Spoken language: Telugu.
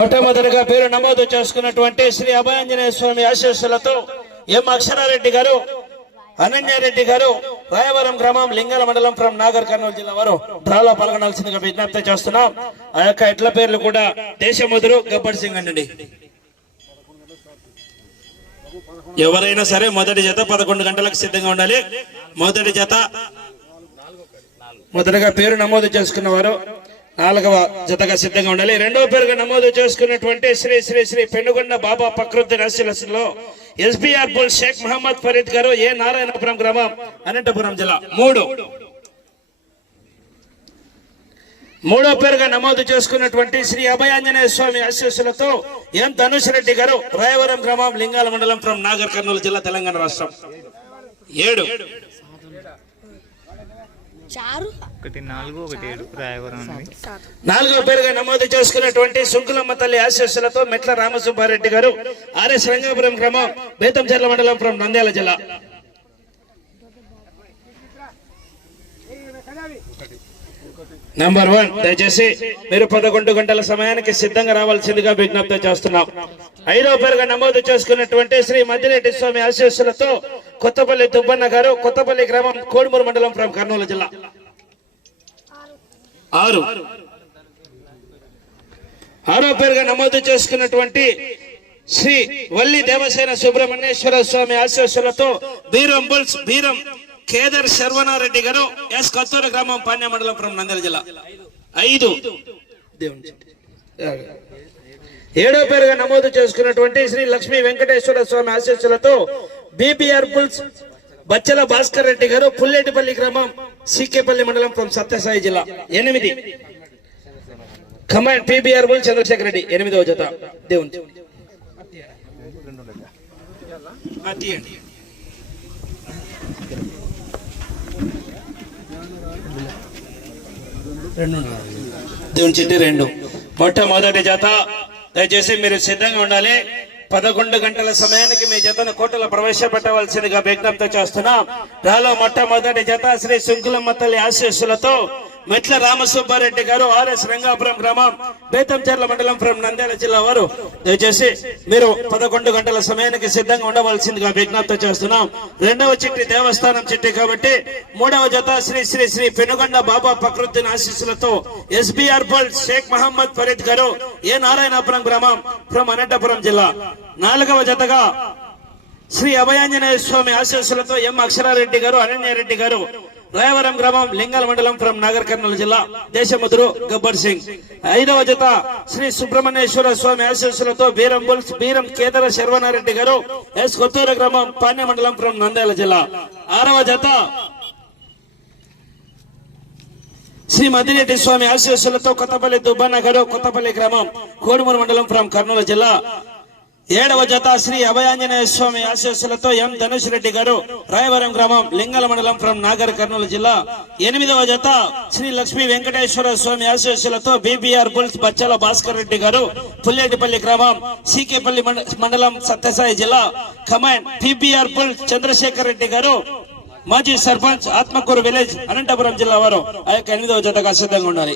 మొట్టమొదటిగా పేరు నమోదు చేసుకున్నటువంటి శ్రీ అభయాంజనేయ స్వామి ఆశీస్సులతో ఎం అక్షరారెడ్డి గారు అనన్యారెడ్డి గారు రాయవరం గ్రామం లింగాల మండలం ఫ్రం నాగర్ కర్నూలు జిల్లా వారు డ్రాలో పాల్గొనాల్సిందిగా విజ్ఞప్తి చేస్తున్నాం. ఆ యొక్క ఎడ్ల పేర్లు కూడా దేశముదురు గబ్బర్ సింగ్ అండి. ఎవరైనా సరే మొదటి జత పదకొండు గంటలకు సిద్ధంగా ఉండాలి. మొదటి జత మొదటగా పేరు నమోదు చేసుకున్న వారు నాలుగవ జతగా సిద్ధంగా ఉండాలి. రెండవ పేరుగా నమోదు చేసుకున్నటువంటి శ్రీ శ్రీ శ్రీ పెనుగొండ బాబా ప్రకృతి నర్సిలస్లో SBR bull Sheikh Mohammed Farid garu A Narayanapuram గ్రామం? అనంతపురం జిల్లా. మూడు. మూడో పేరుగా నమోదు చేసుకున్నటువంటి శ్రీ అభయాంజనేయ స్వామి ఆశీస్సులతో ఎం ధనుష్ రెడ్డి గారు రాయవరం గ్రామం లింగాల మండలం ఫ్రం నాగర్ కర్నూలు జిల్లా తెలంగాణ రాష్ట్రం. ఏడు. ఒకటి నాలుగు ఒకటి ఏడు. రాయవరం ఉంది నాలుగో పేరుగా నమోదు చేసుకున్నటువంటి సుంకులమ్మ తల్లి ఆశీస్సులతో మెట్ల రామసుబ్బారెడ్డి గారు ఆర్ఎస్ రంగాపురం గ్రామం బేతంచెర్ల మండలం ఫ్రం నంద్యాల జిల్లా. నంబర్ వన్ దయచేసి మీరు పదకొండు గంటల సమయానికి సిద్ధంగా రావాల్సిందిగా విజ్ఞప్తి చేస్తున్నాం. ఐదవ పేరుగా నమోదు చేసుకున్నటువంటి శ్రీ మద్దిరెడ్డి స్వామి ఆశీస్సులతో కొత్తపల్లి దుబ్బన్న గారు కొత్తపల్లి గ్రామం కోడుమూరు మండలం ఫ్రం కర్నూలు జిల్లా. ఆరు. ఆరో పేరుగా నమోదు చేసుకున్నటువంటి శ్రీ వల్లి దేవసేన సుబ్రహ్మణ్యేశ్వర స్వామి ఆశీస్సులతో బీరం బుల్స్ బీరం కేదర్ శర్వనారెడ్డి గారు ఎస్ కత్తూరు గ్రామం పాణ్య మండలం ఫ్రం నంద్యాల జిల్లా. ఐదు. దేవుని. ఏడో పేరుగా నమోదు చేసుకున్నటువంటి శ్రీ లక్ష్మీ వెంకటేశ్వర స్వామి ఆశీస్సులతో బీబీఆర్ బుల్స్ బచ్చల భాస్కర్ రెడ్డి గారు పుల్లేటిపల్లి గ్రామం సీకేపల్లి మండలం ఫ్రం సత్యసాయి జిల్లా. ఎనిమిది. Command PBR bull Chandrasekhar Reddy. ఎనిమిదవ జత. దేవుని దేవుని చిట్టి రెండు. మొట్టమొదటి జత దయచేసి మీరు సిద్ధంగా ఉండాలి. పదకొండు గంటల సమయానికి మీ జతను కోటలో ప్రవేశపెట్టవలసిందిగా విజ్ఞప్తి చేస్తున్నాం. రాలో మొట్టమొదటి జత శ్రీ శంకులమ్మ తల్లి ఆశీస్సులతో మెట్ల రామసుబ్బారెడ్డి గారు ఆర్ఎస్ రంగాపురం గ్రామం బేతంచెర్ల మండలం ఫ్రం నంద్యాల జిల్లా వారు. దయచేసి మీరు పదకొండు గంటల సమయానికి సిద్ధంగా ఉండవలసిందిగా విజ్ఞప్తి చేస్తున్నాం. రెండవ చిట్టి దేవస్థానం చిట్టి కాబట్టి మూడవ జత శ్రీ శ్రీ శ్రీ పెనుగొండ బాబా ప్రకృతి ఆశీస్సులతో ఎస్బీఆర్ బల్ షేక్ మహమ్మద్ ఫరీద్ గారు ఏ నారాయణపురం గ్రామం ఫ్రం అనంతపురం జిల్లా. నాలుగవ జతగా శ్రీ అభయాంజనేయ స్వామి ఆశీస్సులతో ఎం అక్షరారెడ్డి గారు అనన్యారెడ్డి గారు రాయవరం గ్రామం లింగాల మండలం ఫ్రం నాగర్ కర్నూలు జిల్లా దేశముద్రు గబ్బర్ సింగ్. ఐదవ జత శ్రీ సుబ్రహ్మణ్యేశ్వర స్వామి ఆశీస్సులతో బీరం బుల్స్ బీరం కేదర శర్వనారెడ్డి గారు ఎస్ కొత్తూరు గ్రామం పాణ్య మండలం ఫ్రం నంద్యాల జిల్లా. ఆరవ జత శ్రీ మదిరెడ్డి స్వామి ఆశీస్సులతో కొత్తపల్లి దుబ్బన్న గారు కొత్తపల్లి గ్రామం కోడుమూరు మండలం ఫ్రం కర్నూలు జిల్లా. ఏడవ జత శ్రీ అభయాంజనేయ స్వామి ఆశీస్సులతో ఎం ధనుష్ రెడ్డి గారు రాయవరం గ్రామం లింగల మండలం ఫ్రం నాగర్ కర్నూలు జిల్లా. ఎనిమిదవ జత శ్రీ లక్ష్మీ వెంకటేశ్వర స్వామి ఆశీస్సులతో బీబీఆర్ బుల్స్ బచ్చాల భాస్కర్ రెడ్డి గారు పుల్లేటిపల్లి గ్రామం సీకేపల్లి మండ- మండలం సత్యసాయి జిల్లా. Command PBR bulls Chandrashekar Reddy గారు మాజీ సర్పంచ్ ఆత్మకూరు విలేజ్ అనంతపురం జిల్లా వారు. ఆ యొక్క ఎనిమిదవ జతగా సిద్ధంగా ఉండాలి.